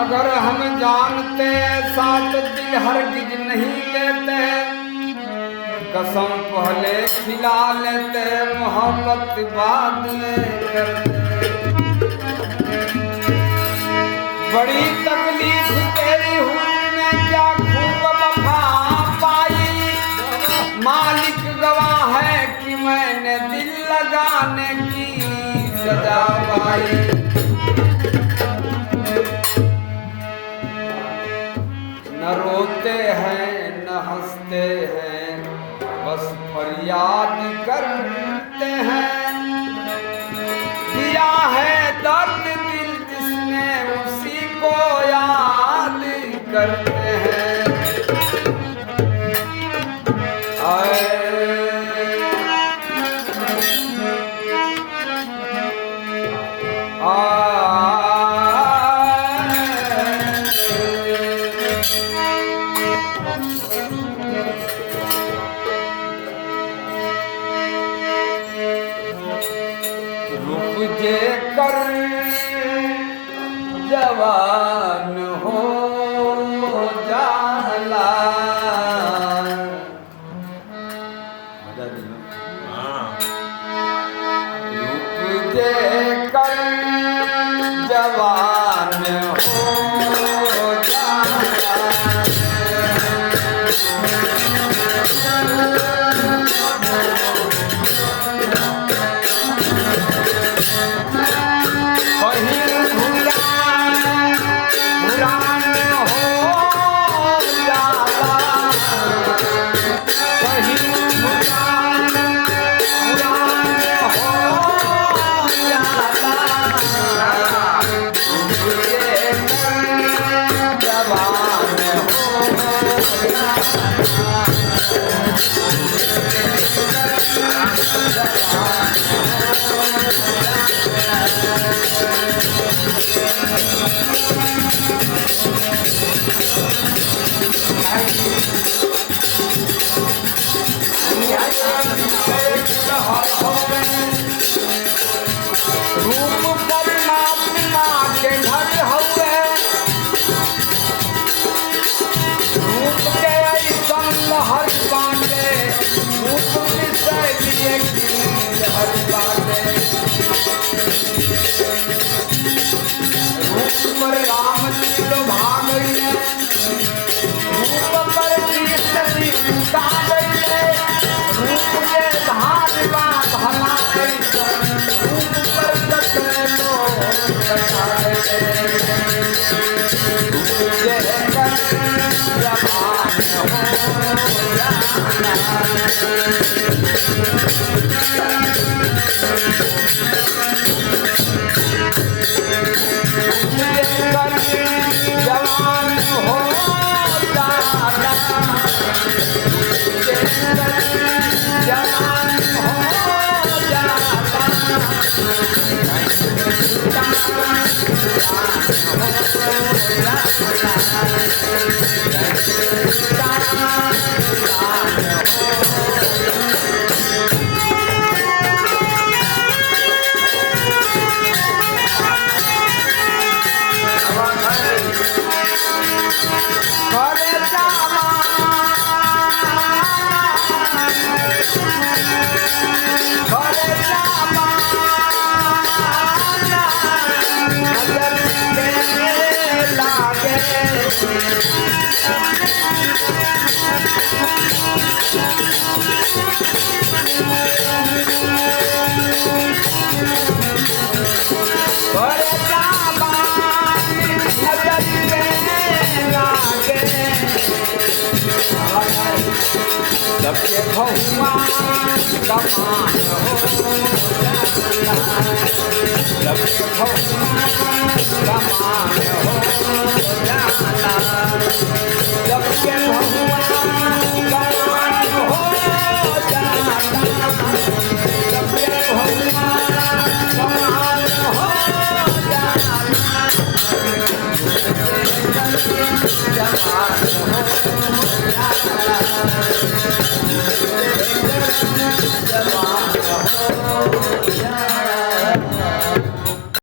अगर हम जानते साथ दिल हरगिज नहीं लेते, कसम पहले खिला लेते, मोहब्बत बाद में करते। बड़ी तकलीफ तेरी हुई में क्या खूब वफा पाई, मालिक गवाह है कि मैंने दिल लगाने की सजा पाई। न रोते हैं न हंसते हैं, बस फरियाद करते हैं। दिया है दर्द दिल जिसने उसी को याद करते हैं। आए जे कर जवान हो जाला, रुक जे कर जवान हो जाला। रूप परमात्मा के घर हुए, रूप के ऐसन हर बाटे, रूप विषय लिए हर बाटे। रूप पर राम जी भाग गए, रूप पर कृष्ण जी का गए, रूप के धार बात भला रूप पर कतरे लोग कटा गए। जवान हो जवान हो जाला, जवान हो जाला। सबके भगवान समान हो जाला।